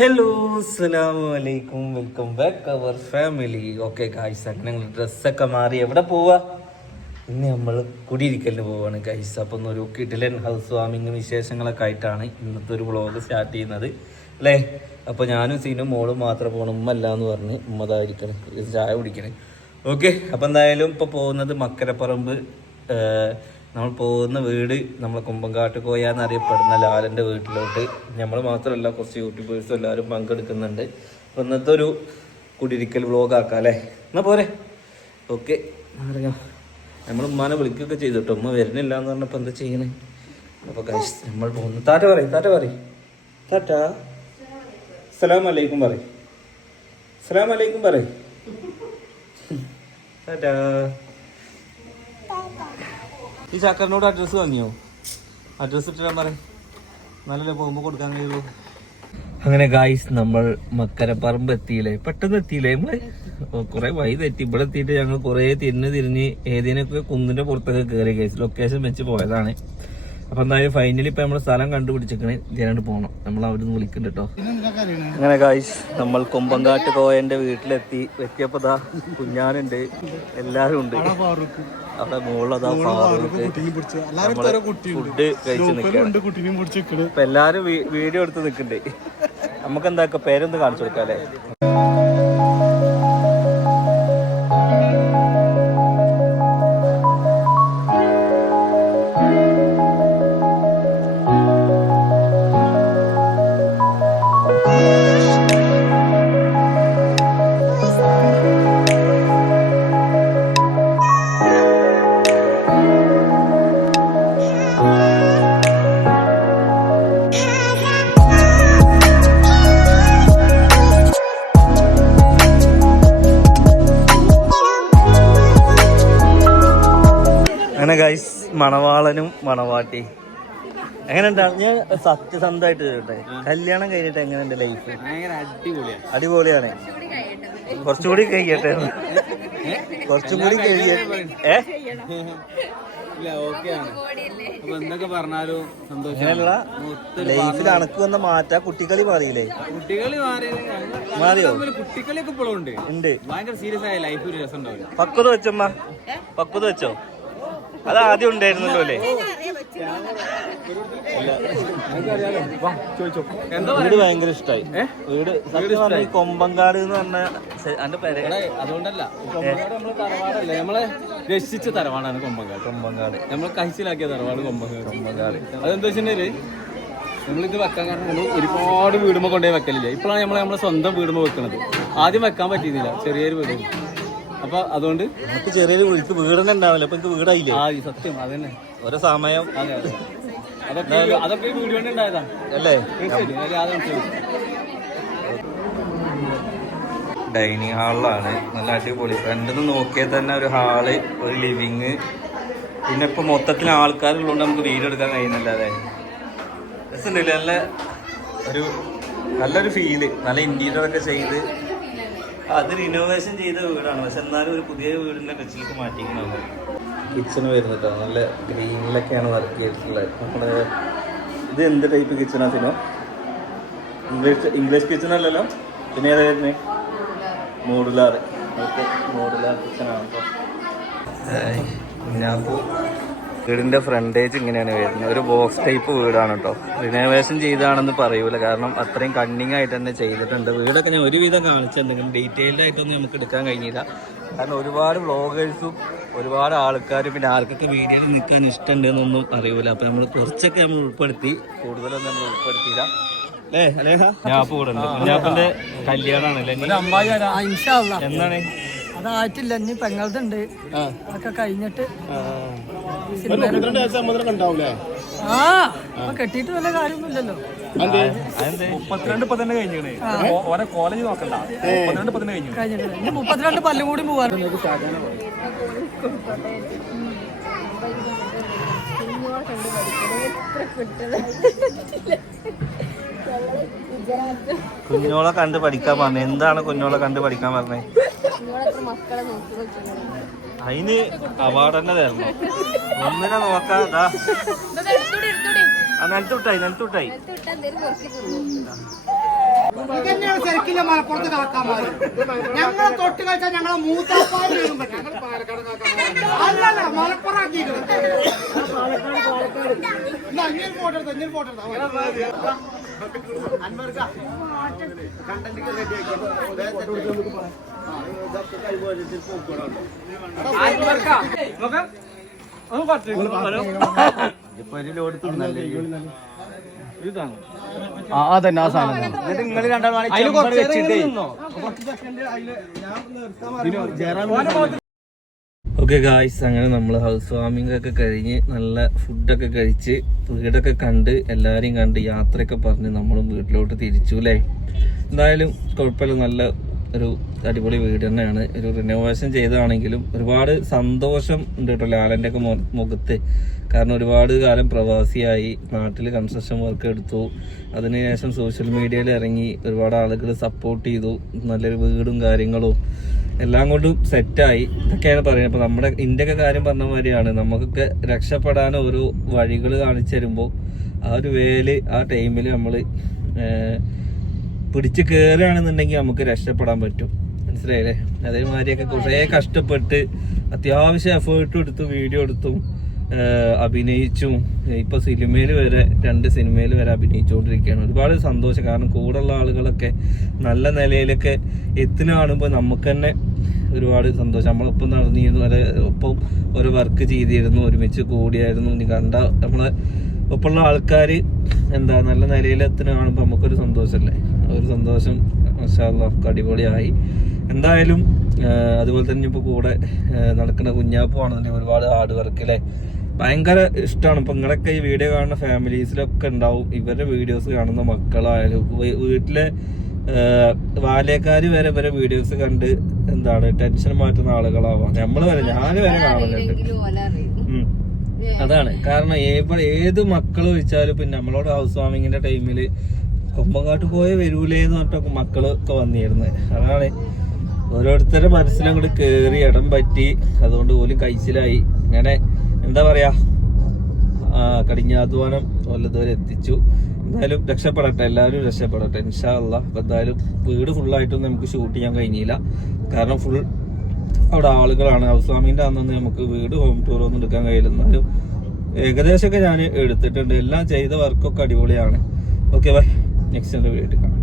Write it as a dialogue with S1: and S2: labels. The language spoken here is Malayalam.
S1: ഹലോ അസ്സലാമു അലൈക്കും welcome back our family okay guys അങ്ങനെ ഞങ്ങൾ ഡ്രസ്സൊക്കെ മാറി. എവിടെ പോവാ? ഇന്ന് നമ്മൾ കുടിയിരിക്കലിന് പോവാണ് ഗൈസ് അപ്പം ഒരു കിടിലൻ ഹൗസ് വാമിങ് വിശേഷങ്ങളൊക്കെ ആയിട്ടാണ് ഇന്നത്തെ ഒരു വ്ളോഗ് സ്റ്റാർട്ട് ചെയ്യുന്നത്. അല്ലേ? അപ്പോൾ ഞാനും സീനും മോളും മാത്രം പോകണം ഉമ്മല്ല എന്ന് പറഞ്ഞ് ഉമ്മ ഇതായിരിക്കണം ചായ കുടിക്കണേ. ഓക്കെ അപ്പം എന്തായാലും ഇപ്പോൾ പോകുന്നത് മക്കരപ്പറമ്പ് നമ്മൾ പോകുന്ന വീട് നമ്മളെ കുമ്പങ്കാട്ട് കോയാന്നറിയപ്പെടുന്ന ലാലന്റെ വീട്ടിലോട്ട്. നമ്മൾ മാത്രമല്ല കുറച്ച് യൂട്യൂബേഴ്സും എല്ലാവരും പങ്കെടുക്കുന്നുണ്ട്. അപ്പോൾ ഇന്നത്തെ ഒരു കുടിയിരിക്കൽ വ്ളോഗ് ആക്കാം അല്ലേ എന്നാൽ പോരെ ഓക്കെ നമ്മൾ ഉമ്മാനെ വിളിക്കുകയൊക്കെ ചെയ്തിട്ട്. ഉമ്മ വരുന്നില്ല എന്ന് പറഞ്ഞപ്പോൾ എന്താ ചെയ്യണേ? അപ്പോൾ കഴിച്ച് നമ്മൾ പോകുന്നു. താറ്റ പറയും താറ്റ പറയും. താറ്റ. സലാം അലൈക്കും പറയും. സലാം അലൈക്കും പറയും. ടാറ്റാ ഈ ചക്കറിനോട് അഡ്രസ്സ് വാങ്ങിയോ? അഡ്രസ്സ് ഇട്ടാൻ പറ നല്ലല്ലേ പോകുമ്പോൾ കൊടുക്കാൻ കഴിയുള്ളൂ. അങ്ങനെ ഗായ്സ് നമ്മൾ മക്കരപ്പറമ്പ് എത്തിയില്ലേ? പെട്ടെന്ന് എത്തിയില്ലേ? നമ്മൾ കുറെ വഴി തെറ്റി. ഇവിടെ എത്തിയിട്ട് ഞങ്ങൾ കുറെ തിരിഞ്ഞ് തിരിഞ്ഞ് ഏതിനൊക്കെ കുന്നിന്റെ പുറത്തൊക്കെ കയറി ഗൈസ് ലൊക്കേഷൻ വെച്ച് പോയതാണ്. അപ്പൊ എന്തായാലും ഫൈനലി ഇപ്പൊ നമ്മൾ സ്ഥലം കണ്ടുപിടിച്ചിരിക്കണേ. ഇതിനാണ്ട് പോകണം നമ്മൾ അവിടെ നിന്ന് വിളിക്കുന്നുണ്ട് കേട്ടോ അങ്ങനെ ഗായ്സ് നമ്മൾ കൊമ്പങ്കാട്ട് കോയന്റെ വീട്ടിലെത്തി. എത്തിയപ്പോ ദാ കുഞ്ഞാനുണ്ട്. എല്ലാരും ഉണ്ട്. അവിടെ മുകളിലതാ ഫുഡ് കഴിച്ച് നിൽക്കണം ഇപ്പൊ എല്ലാരും വീഡിയോ എടുത്ത് നിക്കണ്ടേ. നമുക്ക് എന്താ പേരൊന്ന് കാണിച്ചു കൊടുക്കാം അല്ലേ മണവാളനും മണവാട്ടി. എങ്ങനെയുണ്ട്? ഞാൻ സത്യസന്ധമായിട്ട് ചോദിട്ടെ കല്യാണം കഴിഞ്ഞിട്ട് എങ്ങനെയുണ്ട് ലൈഫ്
S2: അടിപൊളിയാണ്
S1: അടിപൊളിയാണ്. കുറച്ചുകൂടി കഴിയട്ടെ. കുറച്ചും കൂടി കഴിയട്ടെ. ഏ? അങ്ങനെയുള്ള ലൈഫിൽ അണക്ക് വന്ന മാറ്റ കുട്ടികളി മാറിയില്ലേ?
S2: കുട്ടികളി മാറി.
S1: മാറിയോ?
S2: ഉണ്ട്.
S1: ഉണ്ട്.
S2: ഭയങ്കര സീരിയസ് ആയ ലൈഫ് ഒരു രസം ഉണ്ടാവില്ല.
S1: പക്വത വെച്ചമ്മ പക്വത വെച്ചോ? അത് ആദ്യം ഉണ്ടായിരുന്നല്ലോ അല്ലേ? വീട് ഭയങ്കര ഇഷ്ടായി. വീട് സത്യം പറഞ്ഞാ കൊമ്പങ്കാട് എന്ന് പറഞ്ഞ സെ- അതിന്റെ പേര്.
S2: അതുകൊണ്ടല്ല. കൊമ്പങ്കാട് നമ്മളെ തറവാടല്ലേ? നമ്മളെ രക്ഷിച്ച തറവാടാണ് കൊമ്പങ്കാട്
S1: കൊമ്പങ്കാട്
S2: നമ്മൾ കഴിച്ചിലാക്കിയ തറവാട് കൊമ്പങ്കാട് കൊമ്പങ്കാട് അതെന്താ വെച്ചിട്ടുണ്ടെങ്കിൽ നമ്മളിത് വെക്കാൻ കാരണം നമ്മൾ ഒരുപാട് വീടുമ്പോ കൊണ്ടുപോയി വെക്കലില്ല. ഇപ്പോഴാണ് നമ്മൾ നമ്മളെ സ്വന്തം വീടുമ്പോ വെക്കുന്നത് ആദ്യം വെക്കാൻ പറ്റിയിരുന്നില്ല. ചെറിയൊരു വീട്. അപ്പൊ അതുകൊണ്ട്
S1: നമുക്ക് ചെറിയൊരു വീട്ടിൽ വീടന്നെ ഉണ്ടാവില്ല അപ്പൊ എനിക്ക് വീടായില്ലേ?
S2: ആ സത്യം അതന്നെ.
S1: ഓരോ സമയം.
S2: അതെ അതെ. അതൊക്കെ അതൊക്കെ ഈ കൊണ്ട് ഉണ്ടായതാ.
S1: അല്ലേ? ഡൈനിങ് ഹാളിലാണ്. നല്ല അടിപൊളി. രണ്ടെന്ന് നോക്കിയാൽ തന്നെ ഒരു ഹാൾ ഒരു ലിവിങ്. പിന്നെ ഇപ്പൊ മൊത്തത്തിൽ ആൾക്കാരുള്ളതുകൊണ്ട് നമുക്ക് വീട് എടുക്കാൻ കഴിയുന്നില്ല അതെ രസമുണ്ടല്ലേ? നല്ല ഒരു നല്ലൊരു ഫീൽ നല്ല ഇന്റീരിയർ ഒക്കെ ചെയ്ത് അത് റിനോവേഷൻ ചെയ്ത വീടാണ്. പക്ഷെ എന്നാലും ഒരു പുതിയ വീടിന്റെ ടച്ചിലേക്ക് മാറ്റിക്കണം കിച്ചൺ വരുന്നിട്ടോ. നല്ല ഗ്രീനിലൊക്കെയാണ് വർക്ക് ചെയ്തിട്ടുള്ളത്. നമ്മുടെ ഇത് എന്ത് ടൈപ്പ് കിച്ചണാ സിനോ? ഇംഗ്ലീഷ് ഇംഗ്ലീഷ് കിച്ചൺ അല്ലല്ലോ? പിന്നെ ഏതായിരുന്നു മോഡുലാർ ഓക്കെ മോഡുലാർ കിച്ചണാണ് അപ്പോൾ വീടിന്റെ ഫ്രണ്ടേജ് ഇങ്ങനെയാണ് വരുന്നത്. ഒരു ബോക്സ് ടൈപ്പ് വീടാണ് കേട്ടോ റിനോവേഷൻ ചെയ്താണെന്ന് പറയൂല. കാരണം അത്രയും കണ്ണിങ് ആയിട്ട് തന്നെ ചെയ്തിട്ടുണ്ട്. വീടൊക്കെ ഞാൻ ഒരുവിധം കാണിച്ചെന്തെങ്കിലും ഡീറ്റെയിൽഡ് ആയിട്ടൊന്നും നമുക്ക് എടുക്കാൻ കഴിഞ്ഞില്ല. കാരണം ഒരുപാട് വ്ളോഗേഴ്സും ഒരുപാട് ആൾക്കാരും പിന്നെ ആർക്കൊക്കെ വീഡിയോയിൽ നിൽക്കാൻ ഇഷ്ടമുണ്ട് എന്നൊന്നും അറിയൂല. അപ്പൊ നമ്മൾ കുറച്ചൊക്കെ നമ്മൾ ഉൾപ്പെടുത്തി. കൂടുതലൊന്നും നമ്മൾ ഉൾപ്പെടുത്തിയില്ല. അല്ലേ അലേഹ? ഞാൻ കൂടെ ഉണ്ട്. കല്യാണമാണ് എന്താണ്
S3: അതായിട്ടില്ല ഇനി പെങ്ങളുണ്ട് അതൊക്കെ കഴിഞ്ഞിട്ട് ആ. കെട്ടിട്ട് വല്ല കാര്യമൊന്നുമില്ലല്ലോ.
S4: മുപ്പത്തിരണ്ട് കഴിഞ്ഞേ ഓരോ കോളേജ് നോക്കണ്ട. മുപ്പത്തിരണ്ട് കഴിഞ്ഞു
S3: കഴിഞ്ഞിട്ട് ഇനി മുപ്പത്തിരണ്ട് പല്ലും കൂടി പോവാൻ.
S1: കുഞ്ഞോളെ കണ്ട് പഠിക്കാൻ പറഞ്ഞേ. എന്താണ് കുഞ്ഞോളെ കണ്ട് പഠിക്കാൻ പറഞ്ഞേ? അതിന് അവാർഡ് തന്നെ തരണം. ഒന്നിനെ നോക്കാതാ ദാ. ആ നിലത്ത് വിട്ടായി നിലത്ത് വിട്ടായി
S5: ഇട്ടാ എന്തേലും കുറച്ച് തിന്നു
S6: എന്റെ മലപ്പുറത്ത് കാക്കാമാര് ഞങ്ങളെ തൊട്ട് കഴിച്ചാൽ ഞങ്ങളെ മൂത്താപ്പാട് വീഴും പറ്റും അല്ലല്ല മലപ്പുറം ഫോട്ടോ എടുത്തോ
S1: ഓക്കെ ഗായ്സ് അങ്ങനെ നമ്മൾ ഹൗസ് വാമിംഗ് ഒക്കെ കഴിഞ്ഞ് നല്ല ഫുഡൊക്കെ കഴിച്ച് വീടൊക്കെ കണ്ട് എല്ലാവരെയും കണ്ട് യാത്രയൊക്കെ പറഞ്ഞ് നമ്മളും വീട്ടിലോട്ട് തിരിച്ചു അല്ലേ എന്തായാലും കുഴപ്പമില്ല നല്ല ഒരു അടിപൊളി വീട് തന്നെയാണ്. ഒരു റിനോവേഷൻ ചെയ്തതാണെങ്കിലും ഒരുപാട് സന്തോഷം ഉണ്ട് കേട്ടോ ലാലന്റെ ഒക്കെ മുഖത്ത്. കാരണം ഒരുപാട് കാലം പ്രവാസിയായി നാട്ടിൽ കൺസ്ട്രക്ഷൻ വർക്ക് എടുത്തു. അതിനുശേഷം സോഷ്യൽ മീഡിയയിൽ ഇറങ്ങി ഒരുപാട് ആളുകൾ സപ്പോർട്ട് ചെയ്തു. നല്ലൊരു വീടും കാര്യങ്ങളും എല്ലാം കൊണ്ടും സെറ്റായി ഇതൊക്കെയാണ് പറയുന്നത്. അപ്പോൾ നമ്മുടെ ഇന്ത്യയൊക്കെ കാര്യം പറഞ്ഞ മാതിരിയാണ്. നമുക്കൊക്കെ രക്ഷപ്പെടാൻ ഓരോ വഴികൾ കാണിച്ചു തരുമ്പോൾ ആ ഒരു വേൽ ആ ടൈമിൽ നമ്മൾ പിടിച്ച് കയറുകയാണെന്നുണ്ടെങ്കിൽ നമുക്ക് രക്ഷപ്പെടാൻ പറ്റും. മനസ്സിലായില്ലേ? അതേമാതിരിയൊക്കെ കുറേ കഷ്ടപ്പെട്ട് അത്യാവശ്യം എഫേർട്ട് എടുത്തു വീഡിയോ എടുത്തും അഭിനയിച്ചും. ഇപ്പൊ സിനിമയിൽ വരെ രണ്ട് സിനിമയിൽ വരെ അഭിനയിച്ചുകൊണ്ടിരിക്കുകയാണ്. ഒരുപാട് സന്തോഷം. കാരണം കൂടെയുള്ള ആളുകളൊക്കെ നല്ല നിലയിലൊക്കെ എത്തുന്ന കാണുമ്പോൾ നമുക്ക് തന്നെ ഒരുപാട് സന്തോഷം. നമ്മളൊപ്പം നടന്നിരുന്നു അല്ലെ ഒപ്പം ഒരു വർക്ക് ചെയ്തിരുന്നു ഒരുമിച്ച് കൂടിയായിരുന്നു. ഇനി കണ്ട നമ്മളെ ഒപ്പമുള്ള ആൾക്കാർ എന്താ നല്ല നിലയിലെത്തുന്ന കാണുമ്പോൾ നമുക്കൊരു സന്തോഷമല്ലേ ഒരു സന്തോഷം മാഷാല്ലാ ഒക്കെ അടിപൊളിയായി. എന്തായാലും അതുപോലെ തന്നെ ഇപ്പോൾ കൂടെ നടക്കുന്ന കുഞ്ഞാപ്പു ആണെന്നുണ്ടെങ്കിൽ ഒരുപാട് ഹാർഡ് വർക്ക് അല്ലേ ഭയങ്കര ഇഷ്ടമാണ് ഇപ്പം നിങ്ങളൊക്കെ ഈ വീഡിയോ കാണുന്ന ഫാമിലീസിലൊക്കെ ഉണ്ടാവും. ഇവരുടെ വീഡിയോസ് കാണുന്ന മക്കളായാലും വീട്ടിലെ ബാല്യക്കാർ വരെ ഇവരെ വീഡിയോസ് കണ്ട് എന്താണ് ടെൻഷൻ മാറ്റുന്ന ആളുകളാവാം. നമ്മൾ വരെ ഞാൻ വരെ കാണലുണ്ട്. ഉം. അതാണ്. കാരണം ഏത് മക്കൾ വെച്ചാലും പിന്നെ നമ്മളോട് ഹൗസ് വാമിങ്ങിന്റെ ടൈമിൽ കൊമ്പങ്കാട്ട് പോയ വരൂലേന്ന് പറഞ്ഞിട്ടൊക്കെ മക്കളൊക്കെ വന്നിരുന്നു. അതാണ് ഓരോരുത്തരുടെ മനസ്സിലങ്ങോട്ട് കേറി ഇടം പറ്റി അതുകൊണ്ട് പോലും കഴിച്ചിലായി അങ്ങനെ എന്താ പറയാ കടിഞ്ഞാധ്വാനം വല്ലതുവരെ എത്തിച്ചു. എന്തായാലും രക്ഷപ്പെടട്ടെ എല്ലാവരും രക്ഷപ്പെടട്ടെ ഇൻഷാ അല്ലാ അപ്പൊ എന്തായാലും വീട് ഫുള്ളായിട്ടൊന്നും നമുക്ക് ഷൂട്ട് ചെയ്യാൻ കഴിഞ്ഞില്ല. കാരണം ഫുൾ അവിടെ ആളുകളാണ്. ഹൗസ് വാമിന്റെ അന്നൊന്നും നമുക്ക് വീട് ഹോം ടൂർ ഒന്നും എടുക്കാൻ കഴിയില്ല. എന്നാലും ഏകദേശമൊക്കെ ഞാൻ എടുത്തിട്ടുണ്ട്. എല്ലാം ചെയ്ത വർക്കൊക്കെ അടിപൊളിയാണ്. ഓക്കെ ബൈ നെക്സ്റ്റ് വീഡിയോ കാണാം